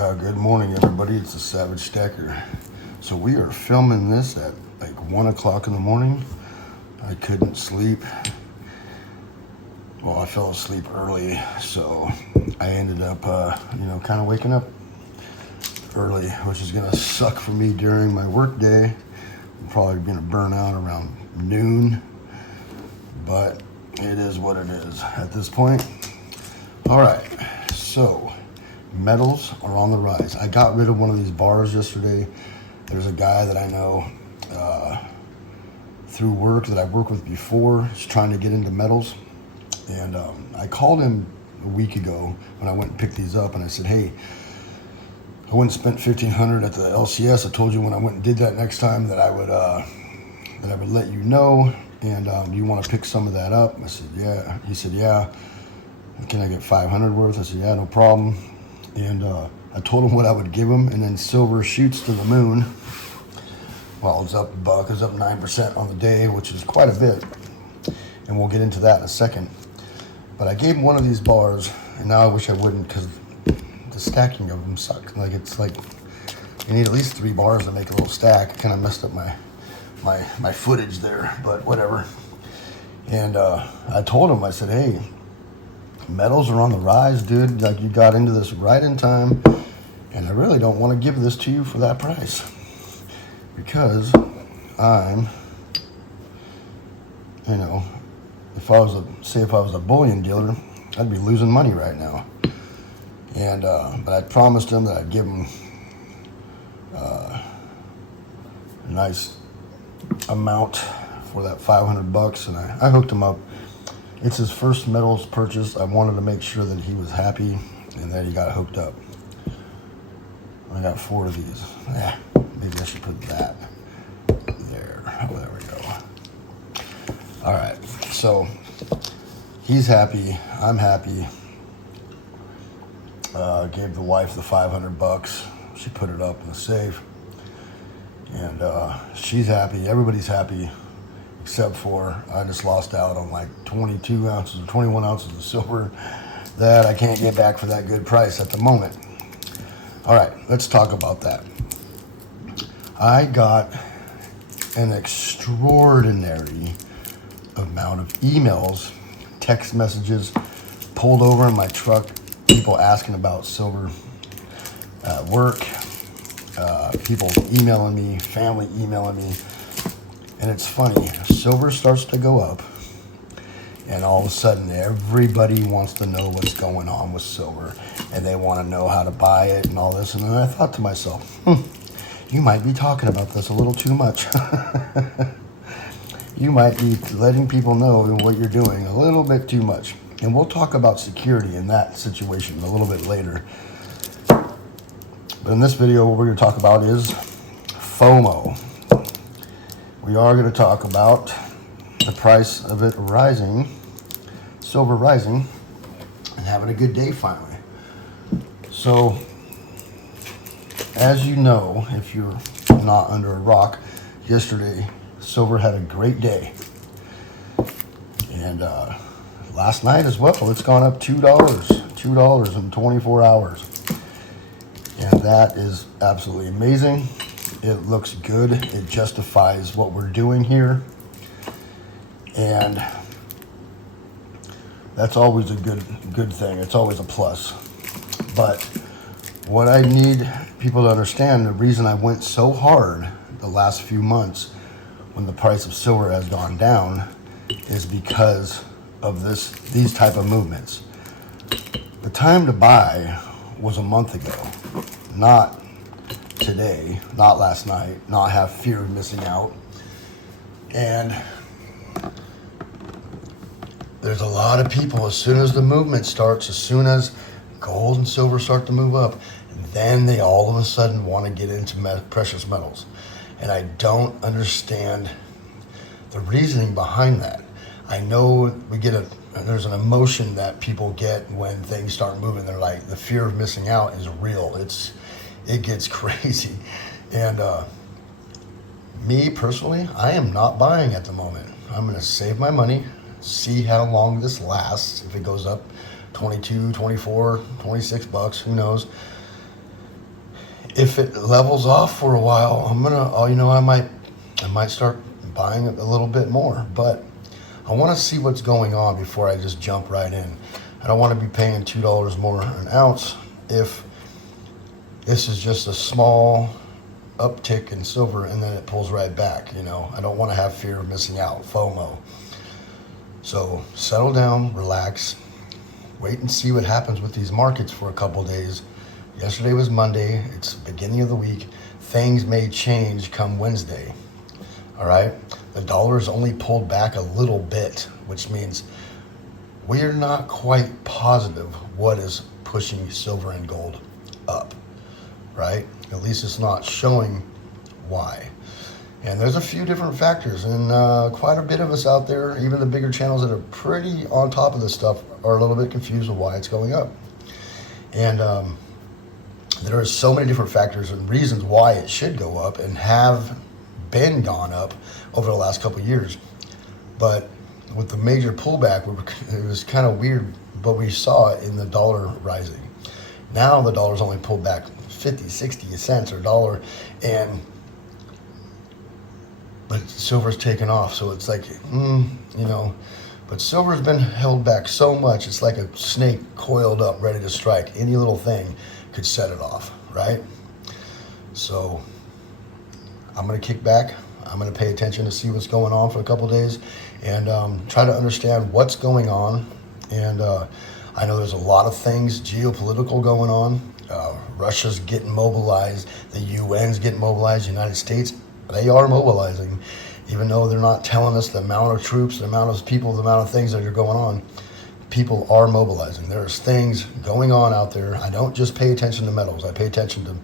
Good morning, everybody. It's the Savagestacker. So we are filming this at like 1 o'clock in the morning. I couldn't sleep. Well, I fell asleep early, so I ended up, kind of waking up early, which is gonna suck for me during my work day. I'm probably gonna burn out around noon, but it is what it is at this point. All right, so metals are on the rise. I got rid of one of these bars yesterday. There's a guy that I know through work that I've worked with before. He's trying to get into metals. And I called him a week ago when I went and picked these up, and I said, hey, I went and spent $1,500 at the LCS. I told you when I went and did that next time that I would let you know, and you want to pick some of that up? I said, yeah. He said, yeah. Can I get 500 worth? I said, yeah, no problem. And I told him what I would give him, and then silver shoots to the moon. Well, it's up a buck. It's up 9% on the day, which is quite a bit, and we'll get into that in a second. But I gave him one of these bars, and now I wish I wouldn't, because the stacking of them sucks. It's like you need at least 3 bars to make a little stack. Kind of messed up my footage there, but whatever. And I told him, I said, hey, metals are on the rise, dude. Like, you got into this right in time, and I really don't want to give this to you for that price, because I'm, if I was a bullion dealer, I'd be losing money right now. And but I promised him that I'd give him a nice amount for that $500, and I hooked him up. It's his first metals purchase. I wanted to make sure that he was happy and that he got hooked up. I got 4 of these. Yeah, maybe I should put that there. Oh, there we go. All right, so he's happy. I'm happy. Gave the wife the $500. She put it up in the safe, and she's happy. Everybody's happy, except for I just lost out on like 22 ounces or 21 ounces of silver that I can't get back for that good price at the moment. All right, let's talk about that. I got an extraordinary amount of emails, text messages, pulled over in my truck, people asking about silver at work, people emailing me, family emailing me. And it's funny, silver starts to go up, and all of a sudden everybody wants to know what's going on with silver, and they want to know how to buy it and all this. And then I thought to myself, you might be talking about this a little too much. You might be letting people know what you're doing a little bit too much. And we'll talk about security in that situation a little bit later. But in this video, what we're going to talk about is FOMO. We are going to talk about the price of it rising, silver rising, and having a good day finally. So, as you know, if you're not under a rock, yesterday silver had a great day. And last night as well, it's gone up $2 in 24 hours. And that is absolutely amazing. It looks good. It justifies what we're doing here. And that's always a good thing. It's always a plus. But what I need people to understand, the reason I went so hard the last few months when the price of silver has gone down is because of these type of movements. The time to buy was a month ago, not today, not last night, not have fear of missing out. And there's a lot of people, as soon as the movement starts, as soon as gold and silver start to move up, then they all of a sudden want to get into precious metals. And I don't understand the reasoning behind that. I know there's an emotion that people get when things start moving. They're like, the fear of missing out is real. It gets crazy. And me personally, I am not buying at the moment. I'm going to save my money, see how long this lasts. If it goes up 22, 24, 26 bucks, who knows? if it levels off for a while, I might start buying a little bit more, but I want to see what's going on before I just jump right in. I don't want to be paying $2 more an ounce if this is just a small uptick in silver and then it pulls right back. I don't want to have fear of missing out, FOMO. So settle down, relax, wait and see what happens with these markets for a couple days. Yesterday was Monday. It's the beginning of the week. Things may change come Wednesday. All right. The dollar is only pulled back a little bit, which means we're not quite positive what is pushing silver and gold up, right? At least it's not showing why. And there's a few different factors, and quite a bit of us out there, even the bigger channels that are pretty on top of this stuff, are a little bit confused with why it's going up. And there are so many different factors and reasons why it should go up and have been gone up over the last couple of years. But with the major pullback, it was kind of weird, but we saw it in the dollar rising. Now the dollar's only pulled back 50, 60 cents or a dollar, but silver's taken off. So it's like, but silver's been held back so much, it's like a snake coiled up, ready to strike. Any little thing could set it off, right? So I'm going to kick back. I'm going to pay attention to see what's going on for a couple of days and try to understand what's going on. And I know there's a lot of things geopolitical going on. Russia's getting mobilized. The UN's getting mobilized. The United States, they are mobilizing, even though they're not telling us the amount of troops, the amount of people, the amount of things that are going on. People are mobilizing. There's things going on out there. I don't just pay attention to metals. I pay attention to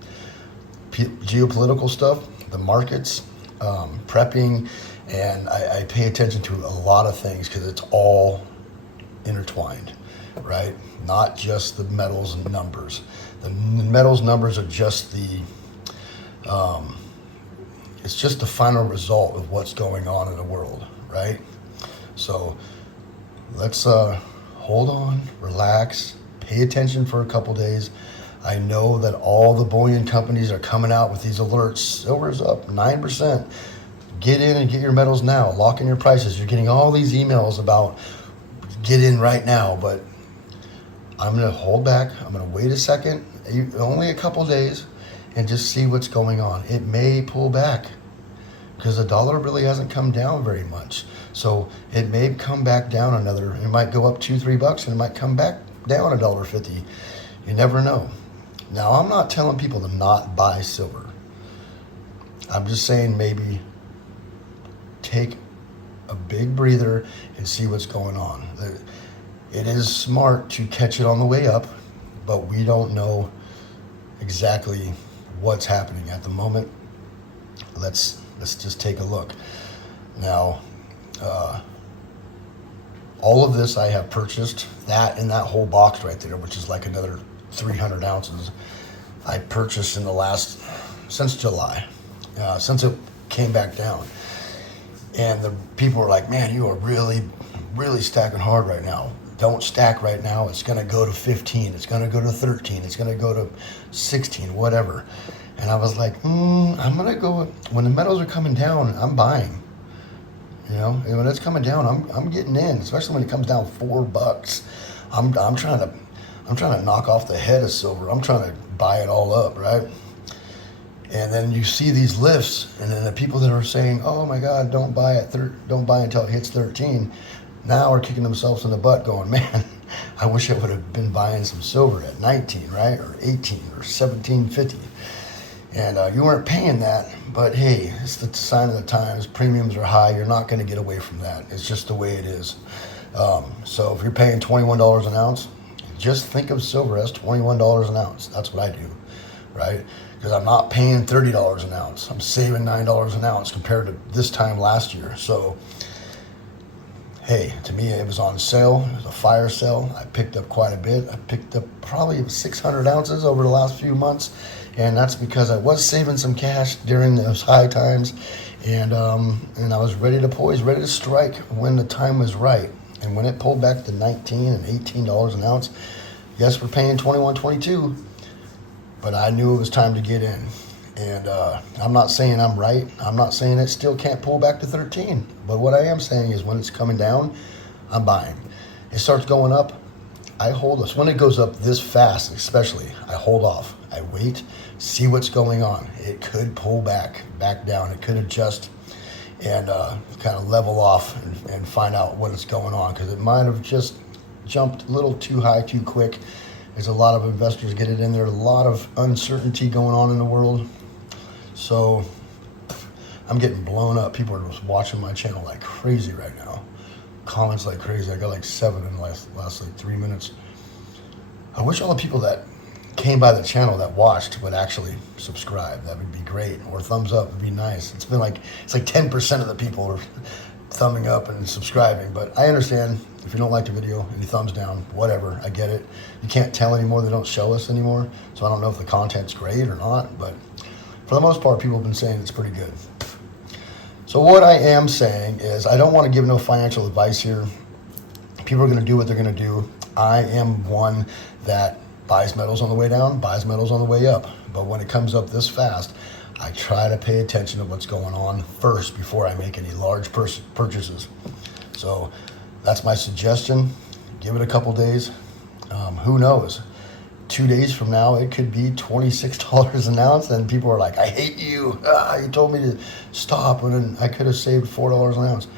geopolitical stuff, the markets, prepping, and I pay attention to a lot of things because it's all intertwined, right? Not just the metals and numbers. The metals numbers are just it's just the final result of what's going on in the world, right? So let's hold on, relax, pay attention for a couple days. I know that all the bullion companies are coming out with these alerts. Silver's up 9%. Get in and get your metals now. Lock in your prices. You're getting all these emails about get in right now, but I'm going to hold back. I'm going to wait a second, only a couple days, and just see what's going on. It may pull back because the dollar really hasn't come down very much. So it may come back down another. It might go up $2-3 and it might come back down $1.50. You never know. Now, I'm not telling people to not buy silver. I'm just saying maybe take a big breather and see what's going on. It is smart to catch it on the way up, but we don't know exactly what's happening at the moment. Let's just take a look. Now, all of this I have purchased, that in that whole box right there, which is like another 300 ounces. I purchased since July, since it came back down. And the people are like, man, you are really, really stacking hard right now. Don't stack right now. It's going to go to 15. It's going to go to 13. It's going to go to 16, whatever. And I was like, I'm going to go, when the metals are coming down, I'm buying. And when it's coming down, I'm getting in, especially when it comes down $4. I'm trying to knock off the head of silver. I'm trying to buy it all up, right? And then you see these lifts, and then the people that are saying, "Oh my God, don't buy until it hits 13," now are kicking themselves in the butt, going, "Man, I wish I would have been buying some silver at 19, right, or 18, or 17.50." And you weren't paying that, but hey, it's the sign of the times. Premiums are high. You're not going to get away from that. It's just the way it is. So if you're paying $21 an ounce, just think of silver as $21 an ounce. That's what I do, right? Because I'm not paying $30 an ounce. I'm saving $9 an ounce compared to this time last year. So, hey, to me, it was on sale. It was a fire sale. I picked up quite a bit. I picked up probably 600 ounces over the last few months. And that's because I was saving some cash during those high times. And I was ready to strike when the time was right. And when it pulled back to $19 and $18 an ounce, yes, we're paying $21, $22. but I knew it was time to get in. And I'm not saying I'm right. I'm not saying it still can't pull back to 13. But what I am saying is when it's coming down, I'm buying. It starts going up, I hold us. When it goes up this fast, especially, I hold off. I wait, see what's going on. It could pull back down. It could adjust and kind of level off and find out what is going on, because it might have just jumped a little too high too quick. There's a lot of investors get it in there, a lot of uncertainty going on in the world. So I'm getting blown up. People are just watching my channel like crazy right now. Comments like crazy. I got like 7 in the last like 3 minutes. I wish all the people that came by the channel that watched would actually subscribe. That would be great. Or thumbs up would be nice. It's like 10% of the people are thumbing up and subscribing. But I understand if you don't like the video, any thumbs down, whatever. I get it. You can't tell anymore. They don't show us anymore. So I don't know if the content's great or not. But for the most part, people have been saying it's pretty good. So what I am saying is I don't want to give no financial advice here. People are going to do what they're going to do. I am one that buys metals on the way down, buys metals on the way up. But when it comes up this fast, I try to pay attention to what's going on first before I make any large purchases. So that's my suggestion. Give it a couple days. Who knows? 2 days from now, it could be $26 an ounce, and people are like, I hate you. You told me to stop, and I could have saved $4 an ounce.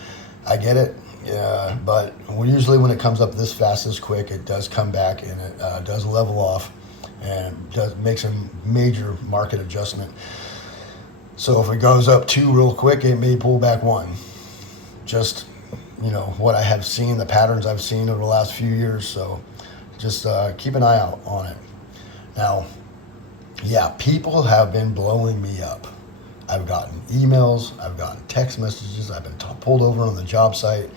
I get it, yeah, but usually when it comes up this fast, this quick, it does come back, and it does level off, and makes a major market adjustment. So if it goes up 2 real quick, it may pull back 1. Just, what I have seen, the patterns I've seen over the last few years, so just keep an eye out on it. Now, yeah, people have been blowing me up. I've gotten emails, I've gotten text messages, I've been pulled over on the job site.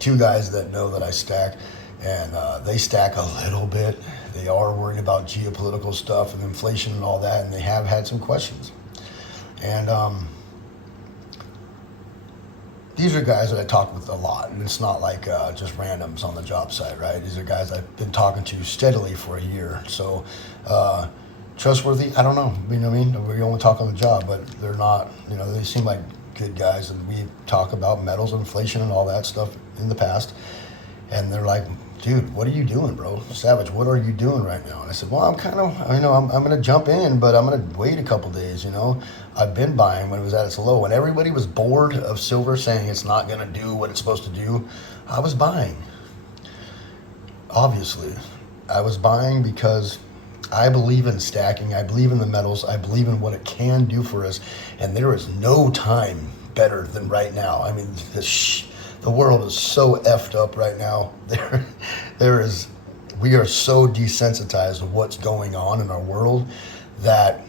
2 guys that know that I stack, and they stack a little bit. They are worried about geopolitical stuff and inflation and all that, and they have had some questions. And these are guys that I talk with a lot, and it's not like just randoms on the job site, right? These are guys I've been talking to steadily for a year. So trustworthy, I don't know. You know what I mean? We only talk on the job, but they're not, they seem like good guys. And we talk about metals, inflation, and all that stuff in the past. And they're like, dude, what are you doing, bro? Savage, what are you doing right now? And I said, well, I'm kind of, I'm going to jump in, but I'm going to wait a couple days, I've been buying when it was at its low. When everybody was bored of silver, saying it's not going to do what it's supposed to do, I was buying. Obviously, I was buying because I believe in stacking. I believe in the metals. I believe in what it can do for us. And there is no time better than right now. I mean, the world is so effed up right now. We are so desensitized to what's going on in our world that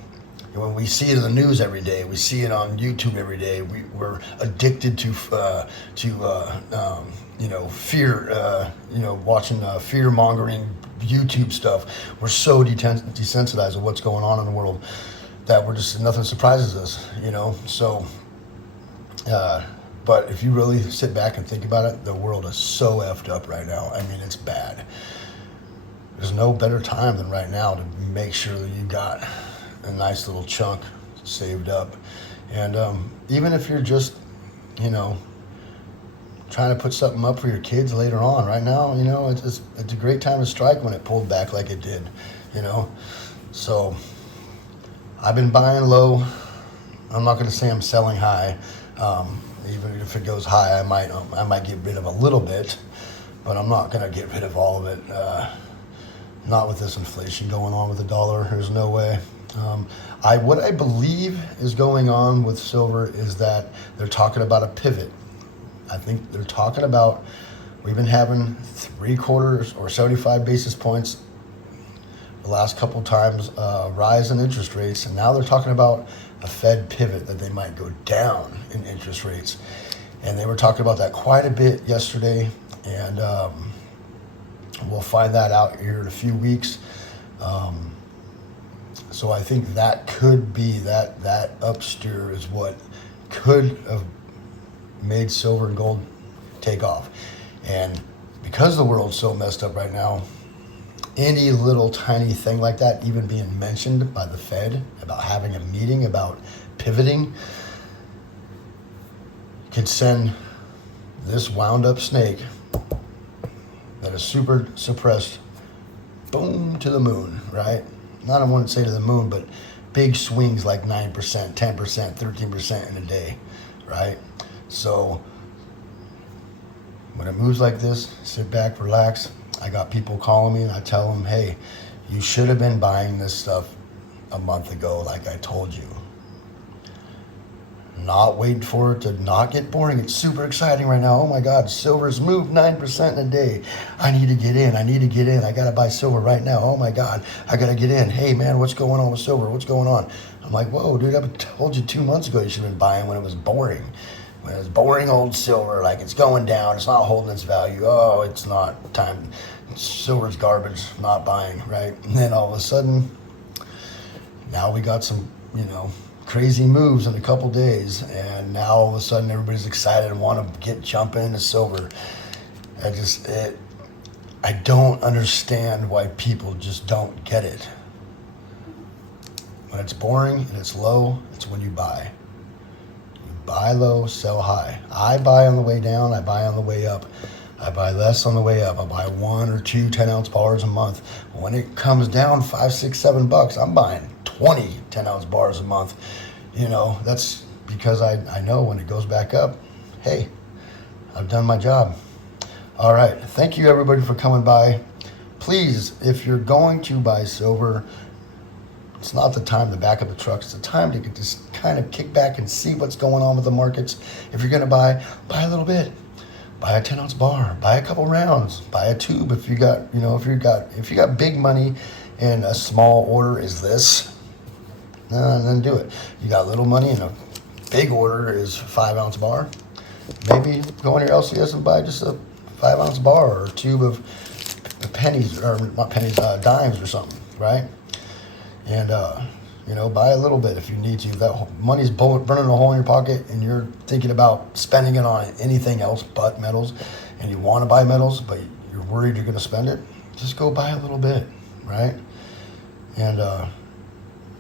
when we see it in the news every day, we see it on YouTube every day. We're addicted to fear. Watching fear mongering YouTube stuff. We're so desensitized to what's going on in the world that nothing surprises us. So. But if you really sit back and think about it, the world is so effed up right now. I mean, it's bad. There's no better time than right now to make sure that you got a nice little chunk saved up. And even if you're just, trying to put something up for your kids later on, right now, it's a great time to strike when it pulled back like it did, So I've been buying low. I'm not going to say I'm selling high. Even if it goes high, I might get rid of a little bit, but I'm not going to get rid of all of it. Not with this inflation going on with the dollar. There's no way. What I believe is going on with silver is that they're talking about a pivot. I think they're talking about, we've been having 3/4 or 75 basis points the last couple times rise in interest rates, and now they're talking about a Fed pivot, that they might go down in interest rates. And they were talking about that quite a bit yesterday, and we'll find that out here in a few weeks. So I think that could be that upsteer is what could have made silver and gold take off. And because the world's so messed up right now, any little tiny thing like that even being mentioned by the Fed about having a meeting about pivoting can send this wound up snake that is super suppressed, boom, to the moon, right? Not I wouldn't say to the moon, but big swings like 9%, 10%, 13% in a day, right? So when it moves like this, sit back, relax. I got people calling me and I tell them, hey, you should have been buying this stuff a month ago like I told you. Not waiting for it to not get boring. It's super exciting right now. Oh my God, silver's moved 9% in a day. I need to get in. I got to buy silver right now. Oh my God, I got to get in. Hey man, what's going on with silver? What's going on? I'm like, whoa, dude, I told you 2 months ago you should have been buying when it was boring. When it was boring old silver, like it's going down, it's not holding its value. Oh, it's not time. Silver's garbage, not buying, right? And then all of a sudden, now we got some, crazy moves in a couple days, and now all of a sudden everybody's excited and want to jump into silver. I don't understand why people just don't get it. When it's boring and it's low, it's when you buy. You buy low, sell high. I buy on the way down, I buy on the way up. I buy less on the way up. I buy 1 or 2 10-ounce bars a month. When it comes down $5, $6, $7, I'm buying 20 10-ounce bars a month. That's because I know when it goes back up, hey, I've done my job. All right. Thank you, everybody, for coming by. Please, if you're going to buy silver, it's not the time to back up the truck. It's the time to just kind of kick back and see what's going on with the markets. If you're going to buy a little bit. Buy a 10-ounce bar, buy a couple rounds, buy a tube if you got, if you got big money and a small order is this, then do it. You got little money and a big order is 5-ounce bar. Maybe go on your LCS and buy just a 5-ounce bar or a tube of pennies, or not pennies, dimes or something, right? And, buy a little bit if you need to. If that money's burning a hole in your pocket and you're thinking about spending it on anything else but metals, and you want to buy metals, but you're worried you're going to spend it, just go buy a little bit, right? And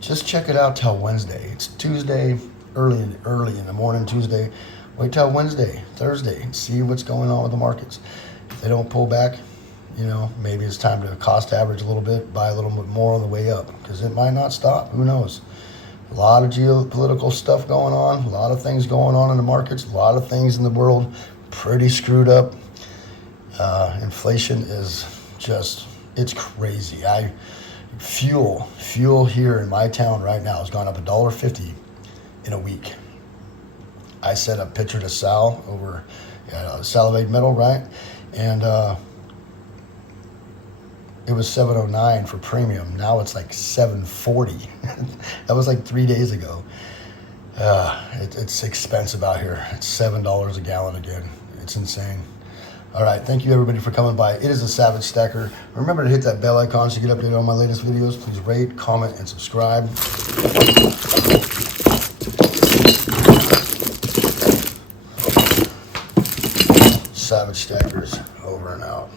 just check it out till Wednesday. It's Tuesday, early in the morning, Tuesday. Wait till Wednesday, Thursday, and see what's going on with the markets. If they don't pull back, maybe it's time to cost average a little bit, buy a little bit more on the way up, because it might not stop. Who knows? A lot of geopolitical stuff going on, a lot of things going on in the markets, a lot of things in the world pretty screwed up. Inflation is just, it's crazy. Fuel here in my town right now has gone up $1.50 in a week. I sent a picture to Sal over at Salivate Metal, right? And it was $7.09 for premium. Now it's like $7.40. That was like 3 days ago. It's expensive out here. It's $7 a gallon again. It's insane. All right, thank you everybody for coming by. It is a Savagestacker. Remember to hit that bell icon so you get updated on my latest videos. Please rate, comment, and subscribe. Savagestackers over and out.